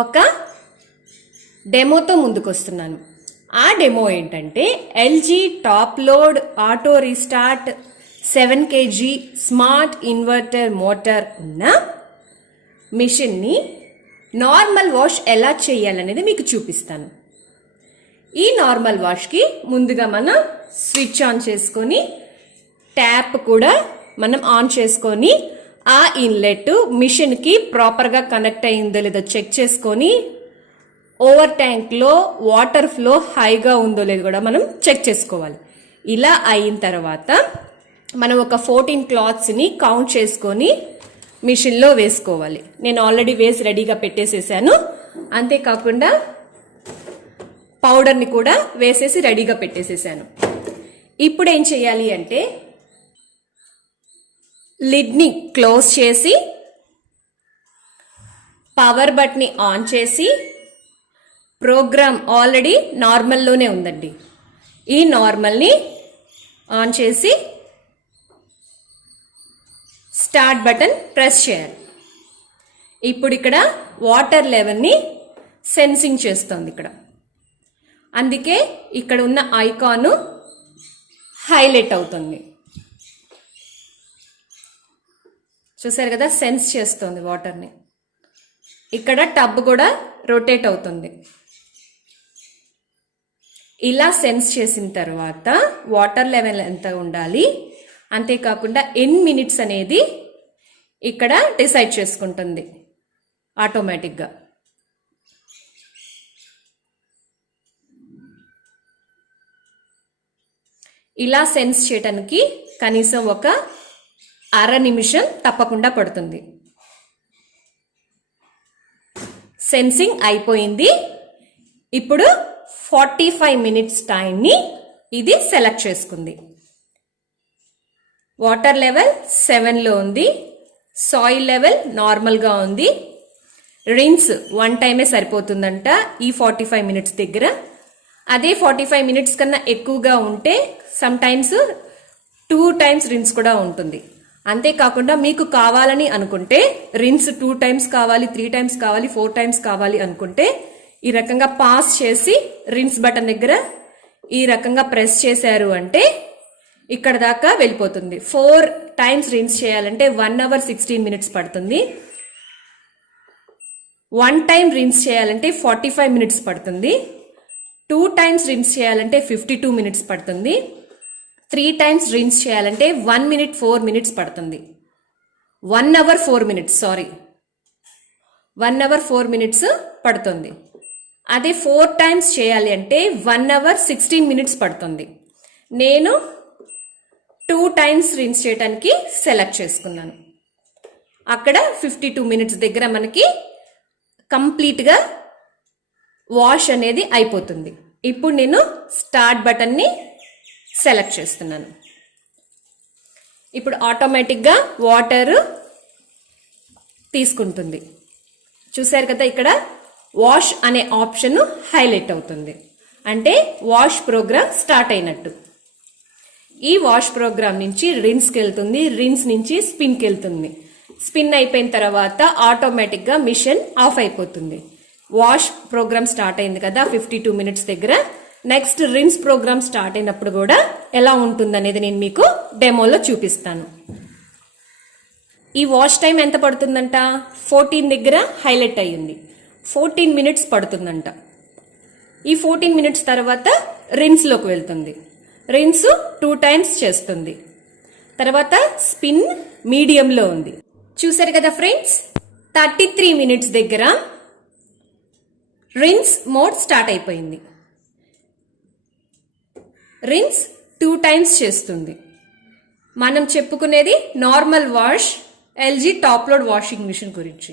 ఒక డెమోతో ముందుకు వస్తున్నాను. ఆ డెమో ఏంటంటే LG top load auto restart 7 kg smart inverter motor ఉన్న మిషన్ని నార్మల్ వాష్ ఎలా చేయాలనేది మీకు చూపిస్తాను. ఈ నార్మల్ వాష్కి ముందుగా మనం స్విచ్ ఆన్ చేసుకొని ట్యాప్ కూడా మనం ఆన్ చేసుకొని ఆ ఇన్లెట్ మిషన్కి ప్రాపర్గా కనెక్ట్ అయిందో లేదో చెక్ చేసుకొని ఓవర్ ట్యాంక్లో వాటర్ ఫ్లో హైగా ఉందో లేదో కూడా మనం చెక్ చేసుకోవాలి. ఇలా అయిన తర్వాత మనం ఒక 14 క్లాత్స్ని కౌంట్ చేసుకొని మిషన్లో వేసుకోవాలి. నేను ఆల్రెడీ వేసి రెడీగా పెట్టేసేసాను. అంతేకాకుండా పౌడర్ని కూడా వేసేసి రెడీగా పెట్టేసేసాను. ఇప్పుడు ఏం చేయాలి అంటే లిడ్ని క్లోజ్ చేసి పవర్ బటన్ని ఆన్ చేసి ప్రోగ్రామ్ ఆల్రెడీ నార్మల్లోనే ఉందండి. ఈ నార్మల్ని ఆన్ చేసి స్టార్ట్ బటన్ ప్రెస్ చేయాలి. ఇప్పుడు ఇక్కడ వాటర్ లెవెల్ని సెన్సింగ్ చేస్తుంది ఇక్కడ. అందుకే ఇక్కడ ఉన్న ఐకాన్ హైలైట్ అవుతుంది. చూసారు కదా, సెన్స్ చేస్తుంది వాటర్ని. ఇక్కడ టబ్ కూడా రొటేట్ అవుతుంది. ఇలా సెన్స్ చేసిన తర్వాత వాటర్ లెవెల్ ఎంత ఉండాలి, అంతేకాకుండా ఎన్ని మినిట్స్ అనేది ఇక్కడ డిసైడ్ చేసుకుంటుంది ఆటోమేటిక్గా. ఇలా సెన్స్ చేయడానికి కనీసం ఒక అర నిమిషం తప్పకుండా పడుతుంది. సెన్సింగ్ అయిపోయింది. ఇప్పుడు 45 మినిట్స్ టైంని ఇది సెలెక్ట్ చేసుకుంది. వాటర్ లెవెల్ 7లో ఉంది. సాయిల్ లెవెల్ నార్మల్గా ఉంది. రిన్స్ 1 టైమే సరిపోతుందంట ఈ 45 మినిట్స్ దగ్గర. అదే 45 మినిట్స్ కన్నా ఎక్కువగా ఉంటే సమ్ టైమ్స్ 2 టైమ్స్ రిన్స్ కూడా ఉంటుంది. అంతేకాకుండా మీకు కావాలని అనుకుంటే రిన్స్ 2 టైమ్స్ కావాలి, 3 టైమ్స్ కావాలి, 4 టైమ్స్ కావాలి అనుకుంటే ఈ రకంగా పాస్ చేసి రిన్స్ బటన్ దగ్గర ఈ రకంగా ప్రెస్ చేశారు అంటే ఇక్కడ దాకా వెళ్ళిపోతుంది. 4 టైమ్స్ రిన్స్ చేయాలంటే 1 hour 16 minutes పడుతుంది. 1 టైం రిన్స్ చేయాలంటే 45 minutes పడుతుంది. 2 టైమ్స్ రిన్స్ చేయాలంటే 52 minutes పడుతుంది. 3 టైమ్స్ రిన్స్ చేయాలంటే 1 minute 4 minutes పడుతుంది. 1 hour 4 minutes, sorry, 1 hour 4 minutes పడుతుంది. అదే 4 టైమ్స్ చేయాలి అంటే 1 hour 16 minutes పడుతుంది. నేను 2 టైమ్స్ రిన్స్ చేయడానికి సెలెక్ట్ చేసుకున్నాను. అక్కడ 52 minutes దగ్గర మనకి కంప్లీట్గా వాష్ అనేది అయిపోతుంది. ఇప్పుడు నేను స్టార్ట్ బటన్ని సెలెక్ట్ చేస్తున్నాను. ఇప్పుడు ఆటోమేటిక్గా వాటర్ తీసుకుంటుంది. చూసారు కదా, ఇక్కడ వాష్ అనే ఆప్షన్ హైలైట్ అవుతుంది. అంటే వాష్ ప్రోగ్రామ్ స్టార్ట్ అయినట్టు. ఈ వాష్ ప్రోగ్రామ్ నుంచి రిన్స్కి వెళ్తుంది, రిన్స్ నుంచి స్పిన్కి వెళ్తుంది. స్పిన్ అయిపోయిన తర్వాత ఆటోమేటిక్గా మిషన్ ఆఫ్ అయిపోతుంది. వాష్ ప్రోగ్రామ్ స్టార్ట్ అయింది కదా 52 minutes దగ్గర. నెక్స్ట్ రిన్స్ ప్రోగ్రామ్ స్టార్ట్ అయినప్పుడు కూడా ఎలా ఉంటుందనేది నేను మీకు డెమోలో చూపిస్తాను. ఈ వాష్ టైం ఎంత పడుతుందంట, 14 దగ్గర హైలైట్ అయ్యింది. 14 minutes పడుతుందంట. ఈ 14 minutes తర్వాత రిన్స్లోకి వెళ్తుంది. రిన్స్ 2 టైమ్స్ చేస్తుంది. తర్వాత స్పిన్ మీడియంలో ఉంది. చూసారు కదా ఫ్రెండ్స్, 33 minutes దగ్గర రిన్స్ మోడ్ స్టార్ట్ అయిపోయింది. రిన్స్ 2 టైమ్స్ చేస్తుంది. మనం చెప్పుకునేది normal wash LG top load washing machine గురించి.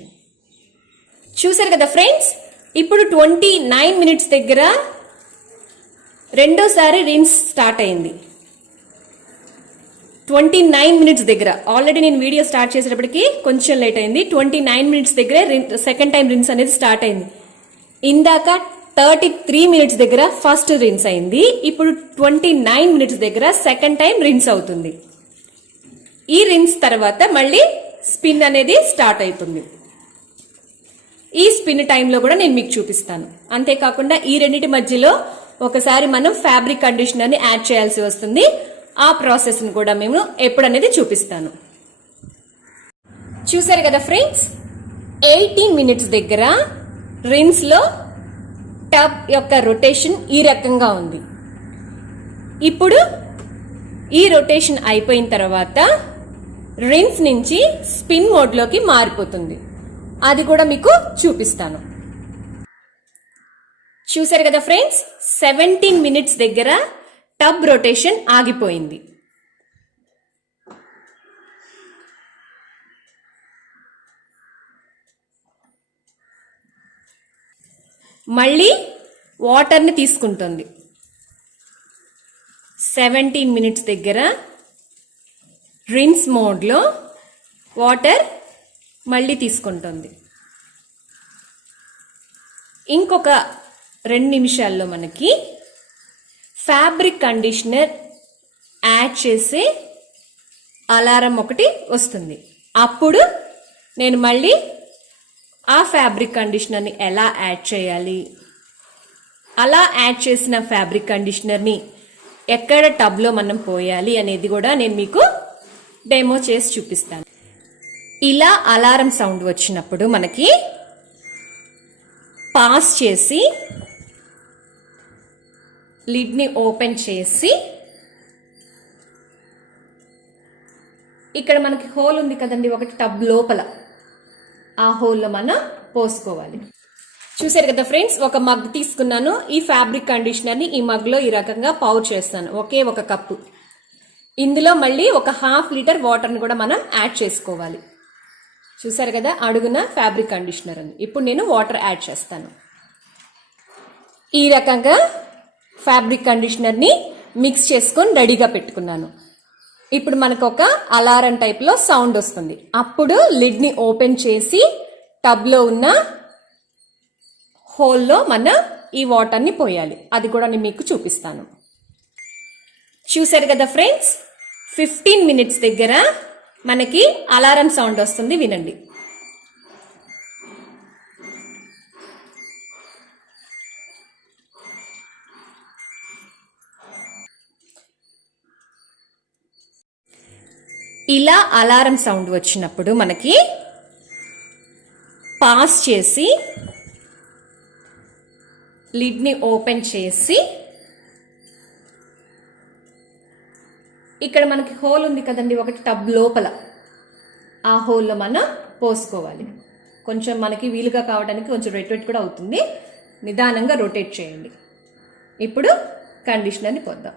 చూసారు కదా ఫ్రెండ్స్, ఇప్పుడు 29 minutes దగ్గర రెండోసారి రిన్స్ స్టార్ట్ అయింది. 29 minutes దగ్గర ఆల్రెడీ నేను వీడియో స్టార్ట్ చేసేటప్పటికి కొంచెం లేట్ అయింది. 29 minutes దగ్గర సెకండ్ టైం రిన్స్ అనేది స్టార్ట్ అయింది. ఇందాక 33 minutes దగ్గర ఫస్ట్ రిన్స్ అయింది. ఇప్పుడు 29 minutes దగ్గర సెకండ్ టైం రిన్స్ అవుతుంది. ఈ రిన్స్ తర్వాత మళ్ళీ స్పిన్ అనేది స్టార్ట్ అవుతుంది. ఈ స్పిన్ టైంలో కూడా నేను మీకు చూపిస్తాను. అంతేకాకుండా ఈ రెండింటి మధ్యలో ఒకసారి మనం ఫ్యాబ్రిక్ కండిషనర్ని యాడ్ చేయాల్సి వస్తుంది. ఆ ప్రాసెస్ని కూడా మేము ఎప్పుడనేది చూపిస్తాను. చూసారు కదా ఫ్రెండ్స్, 18 మినిట్స్ దగ్గర రిన్స్లో టబ్ యొక్క రొటేషన్ ఈ రకంగా ఉంది. ఇప్పుడు ఈ రొటేషన్ అయిపోయిన తర్వాత రిన్స్ నుంచి స్పిన్ మోడ్లోకి మారిపోతుంది. అది కూడా మీకు చూపిస్తాను. చూసారు కదా ఫ్రెండ్స్, 17 మినిట్స్ దగ్గర టబ్ రొటేషన్ ఆగిపోయింది. మళ్ళీ వాటర్ని తీసుకుంటుంది. 17 మినిట్స్ దగ్గర రిన్స్ మోడ్లో వాటర్ మళ్ళీ తీసుకుంటుంది. ఇంకొక 2 నిమిషాల్లో మనకి ఫ్యాబ్రిక్ కండిషనర్ యాడ్ చేసే అలారం ఒకటి వస్తుంది. అప్పుడు నేను మళ్ళీ ఆ ఫ్యాబ్రిక్ కండిషనర్ని ఎలా యాడ్ చేయాలి, అలా యాడ్ చేసిన ఫ్యాబ్రిక్ కండిషనర్ని ఎక్కడ టబ్లో మనం పోయాలి అనేది కూడా నేను మీకు డెమో చేసి చూపిస్తాను. ఇలా అలారం సౌండ్ వచ్చినప్పుడు మనకి పాస్ చేసి లిడ్ని ఓపెన్ చేసి ఇక్కడ మనకి హోల్ ఉంది కదండి ఒకటి టబ్ లోపల, ఆ హోల్లో మనం పోసుకోవాలి. చూసారు కదా ఫ్రెండ్స్, ఒక మగ్ తీసుకున్నాను. ఈ ఫ్యాబ్రిక్ కండిషనర్ని ఈ మగ్లో ఈ రకంగా పౌర్ చేస్తాను. ఒకే ఒక కప్పు. ఇందులో మళ్ళీ ఒక 1/2 లీటర్ వాటర్ని కూడా మనం యాడ్ చేసుకోవాలి. చూసారు కదా, అడుగున ఫ్యాబ్రిక్ కండిషనర్ ఉంది. ఇప్పుడు నేను వాటర్ యాడ్ చేస్తాను. ఈ రకంగా ఫ్యాబ్రిక్ కండిషనర్ని మిక్స్ చేసుకొని రెడీగా పెట్టుకున్నాను. ఇప్పుడు మనకు ఒక అలారం టైప్లో సౌండ్ వస్తుంది. అప్పుడు లిడ్ని ఓపెన్ చేసి టబ్లో ఉన్న హోల్లో మనం ఈ వాటర్ని పోయాలి. అది కూడా నేను మీకు చూపిస్తాను. చూసారు కదా ఫ్రెండ్స్, 15 మినిట్స్ దగ్గర మనకి అలారం సౌండ్ వస్తుంది, వినండి. ఇలా అలారం సౌండ్ వచ్చినప్పుడు మనకి పాస్ చేసి లిడ్ని ఓపెన్ చేసి ఇక్కడ మనకి హోల్ ఉంది కదండి ఒకటి టబ్ లోపల, ఆ హోల్లో మనం పోసుకోవాలి. కొంచెం మనకి వీలుగా కావడానికి కొంచెం రొటేట్ కూడా అవుతుంది. నిదానంగా రొటేట్ చేయండి. ఇప్పుడు కండిషనర్ని పోద్దాం.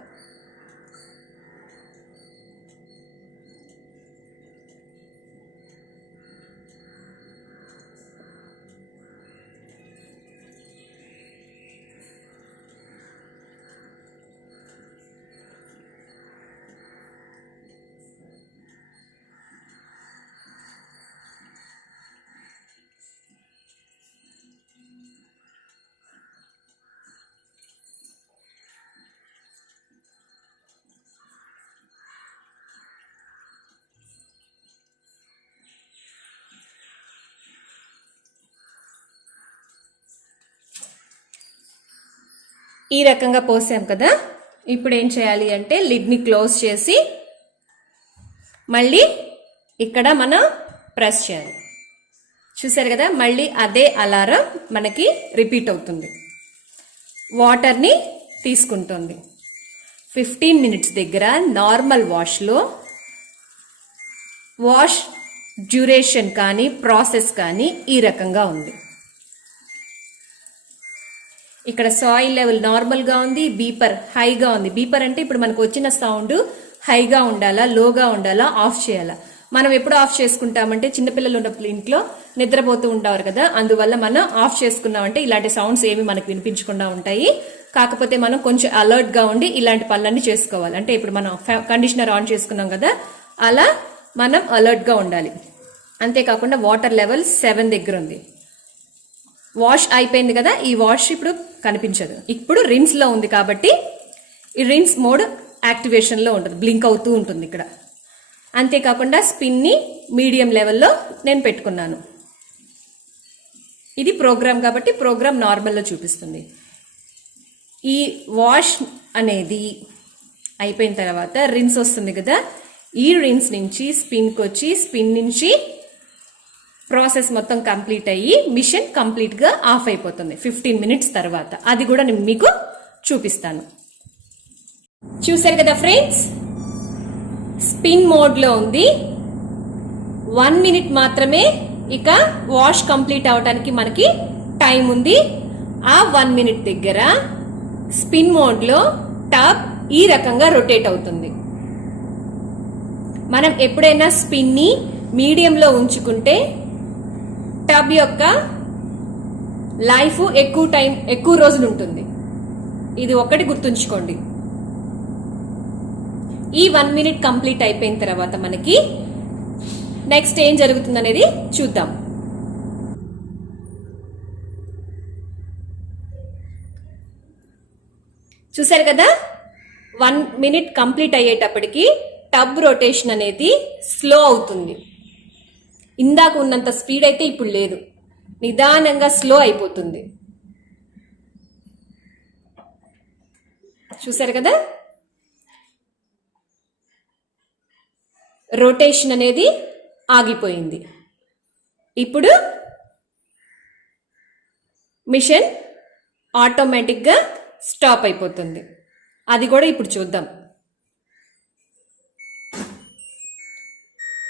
ఈ రకంగా పోసాం కదా, ఇప్పుడు ఏం చేయాలి అంటే లిడ్ని క్లోజ్ చేసి మళ్ళీ ఇక్కడ మనం ప్రెస్ చేయాలి. చూసారు కదా, మళ్ళీ అదే అలారం మనకి రిపీట్ అవుతుంది. వాటర్ని తీసుకుంటుంది. 15 మినిట్స్ దగ్గర నార్మల్ వాష్లో వాష్ డ్యూరేషన్ కానీ ప్రాసెస్ కానీ ఈ రకంగా ఉంది. ఇక్కడ సాయిల్ లెవెల్ నార్మల్గా ఉంది, బీపర్ హైగా ఉంది. బీపర్ అంటే ఇప్పుడు మనకు వచ్చిన సౌండ్ హైగా ఉండాలా, లోగా ఉండాలా, ఆఫ్ చేయాలా. మనం ఎప్పుడు ఆఫ్ చేసుకుంటామంటే చిన్నపిల్లలు ఉన్నప్పుడు ఇంట్లో నిద్రపోతూ ఉంటారు కదా, అందువల్ల మనం ఆఫ్ చేసుకున్నామంటే ఇలాంటి సౌండ్స్ ఏమి మనకు వినిపించకుండా ఉంటాయి. కాకపోతే మనం కొంచెం అలర్ట్గా ఉండి ఇలాంటి పనులన్నీ చేసుకోవాలి. అంటే ఇప్పుడు మనం కండిషనర్ ఆన్ చేసుకున్నాం కదా, అలా మనం అలర్ట్గా ఉండాలి. అంతేకాకుండా వాటర్ లెవెల్ 7 దగ్గర ఉంది. వాష్ అయిపోయింది కదా, ఈ వాష్ ఇప్పుడు కనిపించదు. ఇప్పుడు రిన్స్లో ఉంది కాబట్టి ఈ రిన్స్ మోడ్ యాక్టివేషన్లో ఉంటుంది, బ్లింక్ అవుతూ ఉంటుంది ఇక్కడ. అంతేకాకుండా స్పిన్ని మీడియం లెవెల్లో నేను పెట్టుకున్నాను. ఇది ప్రోగ్రామ్ కాబట్టి ప్రోగ్రామ్ నార్మల్లో చూపిస్తుంది. ఈ వాష్ అనేది అయిపోయిన తర్వాత రిన్స్ వస్తుంది కదా, ఈ రిన్స్ నుంచి స్పిన్కి వచ్చి స్పిన్ నుంచి ప్రాసెస్ మొత్తం కంప్లీట్ అయ్యి మిషన్ కంప్లీట్గా ఆఫ్ అయిపోతుంది 15 మినిట్స్ తర్వాత. అది కూడా నేను మీకు చూపిస్తాను. చూసారు కదా ఫ్రెండ్స్, స్పిన్ మోడ్లో ఉంది. 1 మినిట్ మాత్రమే ఇక వాష్ కంప్లీట్ అవడానికి మనకి టైం ఉంది. ఆ 1 మినిట్ దగ్గర స్పిన్ మోడ్లో టబ్ ఈ రకంగా రొటేట్ అవుతుంది. మనం ఎప్పుడైనా స్పిన్ని మీడియంలో ఉంచుకుంటే టబ్ యొక్క లైఫ్ ఎక్కువ రోజులు ఉంటుంది. ఇది ఒక్కటి గుర్తుంచుకోండి. ఈ 1 మినిట్ కంప్లీట్ అయిపోయిన తర్వాత మనకి నెక్స్ట్ ఏం జరుగుతుంది అనేది చూద్దాం. చూసారు కదా, 1 మినిట్ కంప్లీట్ అయ్యేటప్పటికి టబ్ రొటేషన్ అనేది స్లో అవుతుంది. ఇందాక ఉన్నంత స్పీడ్ అయితే ఇప్పుడు లేదు, నిదానంగా స్లో అయిపోతుంది. చూసారు కదా, రొటేషన్ అనేది ఆగిపోయింది. ఇప్పుడు మిషన్ ఆటోమేటిక్గా స్టాప్ అయిపోతుంది. అది కూడా ఇప్పుడు చూద్దాం.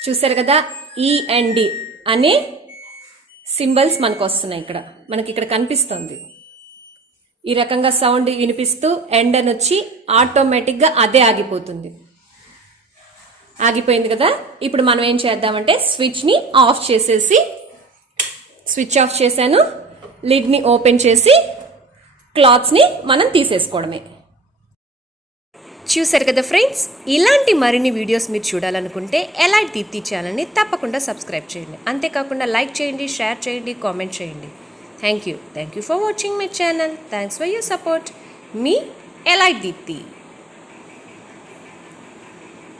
చూసారు కదా, ఈ అండ్ డి అనే సింబల్స్ మనకు వస్తున్నాయి. మనకి ఇక్కడ కనిపిస్తుంది. ఈ రకంగా సౌండ్ వినిపిస్తూ ఎండ్ అని వచ్చి ఆటోమేటిక్గా అదే ఆగిపోతుంది. ఆగిపోయింది కదా. ఇప్పుడు మనం ఏం చేద్దామంటే స్విచ్ని ఆఫ్ చేసేసి, స్విచ్ ఆఫ్ చేశాను, లిడ్ని ఓపెన్ చేసి క్లాత్స్ని మనం తీసేసుకోవడమే. చూసారు కదా ఫ్రెండ్స్, ఇలాంటి మరిన్ని వీడియోస్ మీరు చూడాలనుకుంటే ఎలైట్ దీప్తి ఛానల్ని తప్పకుండా సబ్స్క్రైబ్ చేయండి. అంతేకాకుండా లైక్ చేయండి, షేర్ చేయండి, కామెంట్ చేయండి. Thank you for watching my channel. Thanks for your support. మీ ఎలైట్ దీప్తి.